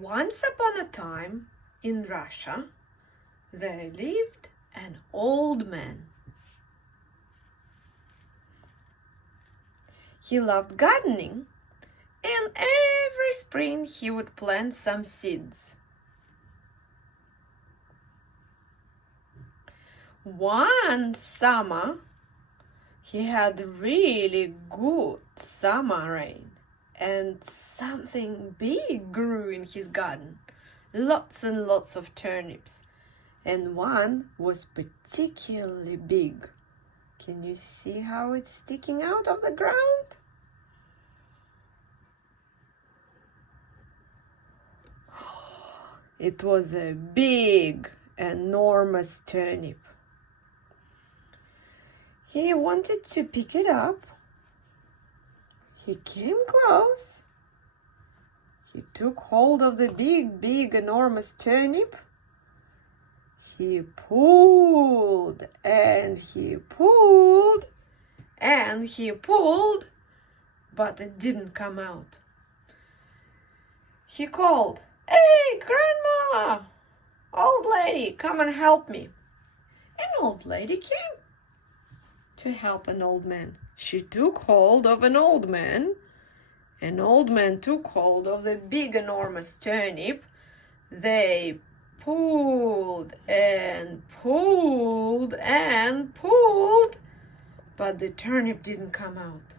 Once upon a time, in Russia, there lived an old man. He loved gardening, and every spring he would plant some seeds. One summer, he had really good summer rain, and something big grew in his garden. Lots and lots of turnips, and one was particularly big. Can you see how it's sticking out of the ground? It was a big, enormous turnip. He wanted to pick it up. He came close. He took hold of the big, enormous turnip. He pulled and he pulled and he pulled, but it didn't come out. He called, "Hey, Grandma! Old lady, come and help me." An old lady came to help an old man. She took hold of an old man. An old man took hold of the big, enormous turnip. They pulled and pulled and pulled, but the turnip didn't come out.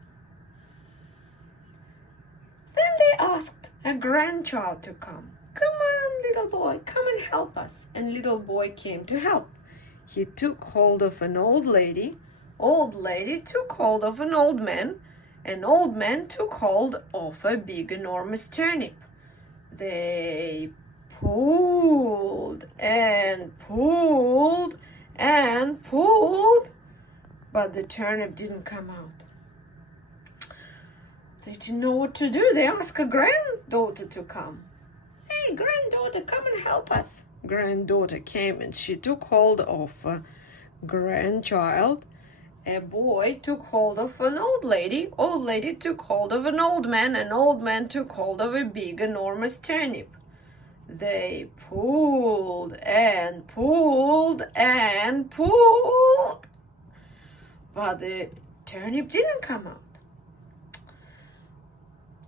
Then they asked a grandchild to come. "Come on, little boy, come and help us." And little boy came to help. He took hold of an old lady. Old lady took hold of an old man. An old man took hold of a big, enormous turnip. They pulled and pulled and pulled, but the turnip didn't come out. They didn't know what to do. They asked a granddaughter to come. "Hey, granddaughter, come and help us." Granddaughter came and she took hold of a grandchild. A boy took hold of an old lady. Old lady took hold of an old man. An old man took hold of a big, enormous turnip. They pulled and pulled and pulled, but the turnip didn't come out.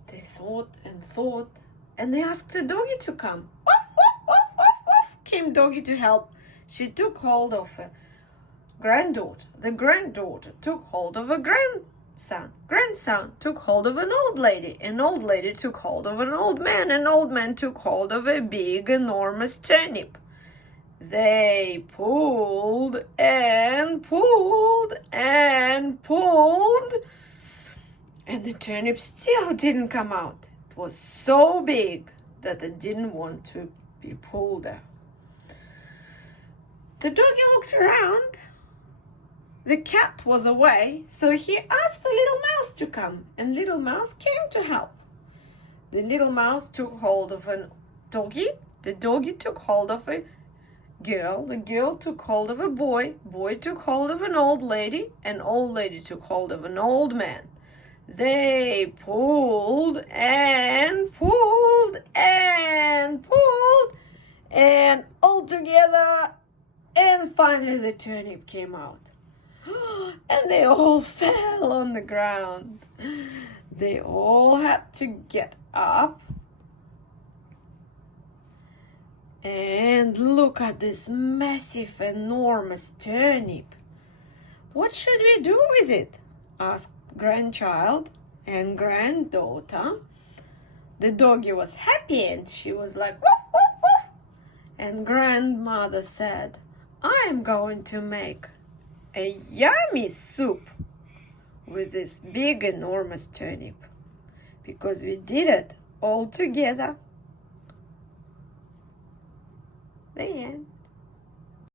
They thought and thought, and they asked the doggy to come. Woof, woof, woof, woof, woof. Came doggy to help. She took hold of a granddaughter. The granddaughter took hold of a grandson. Grandson took hold of an old lady. An old lady took hold of an old man. An old man took hold of a big, enormous turnip. They pulled and pulled and pulled, and the turnip still didn't come out. It was so big that it didn't want to be pulled out. The doggy looked around. The cat was away, so he asked the little mouse to come, and little mouse came to help. The little mouse took hold of a doggy. The doggy took hold of a girl. The girl took hold of a boy. Boy took hold of an old lady. An old lady took hold of an old man. They pulled and pulled and pulled, and all together, and finally the turnip came out. And they all fell on the ground. They all had to get up and look at this massive, enormous turnip. "What should we do with it?" asked grandchild and granddaughter. The doggy was happy and she was like, "Woof, woof, woof." And grandmother said, "I'm going to make a yummy soup with this big, enormous turnip, because we did it all together." The end.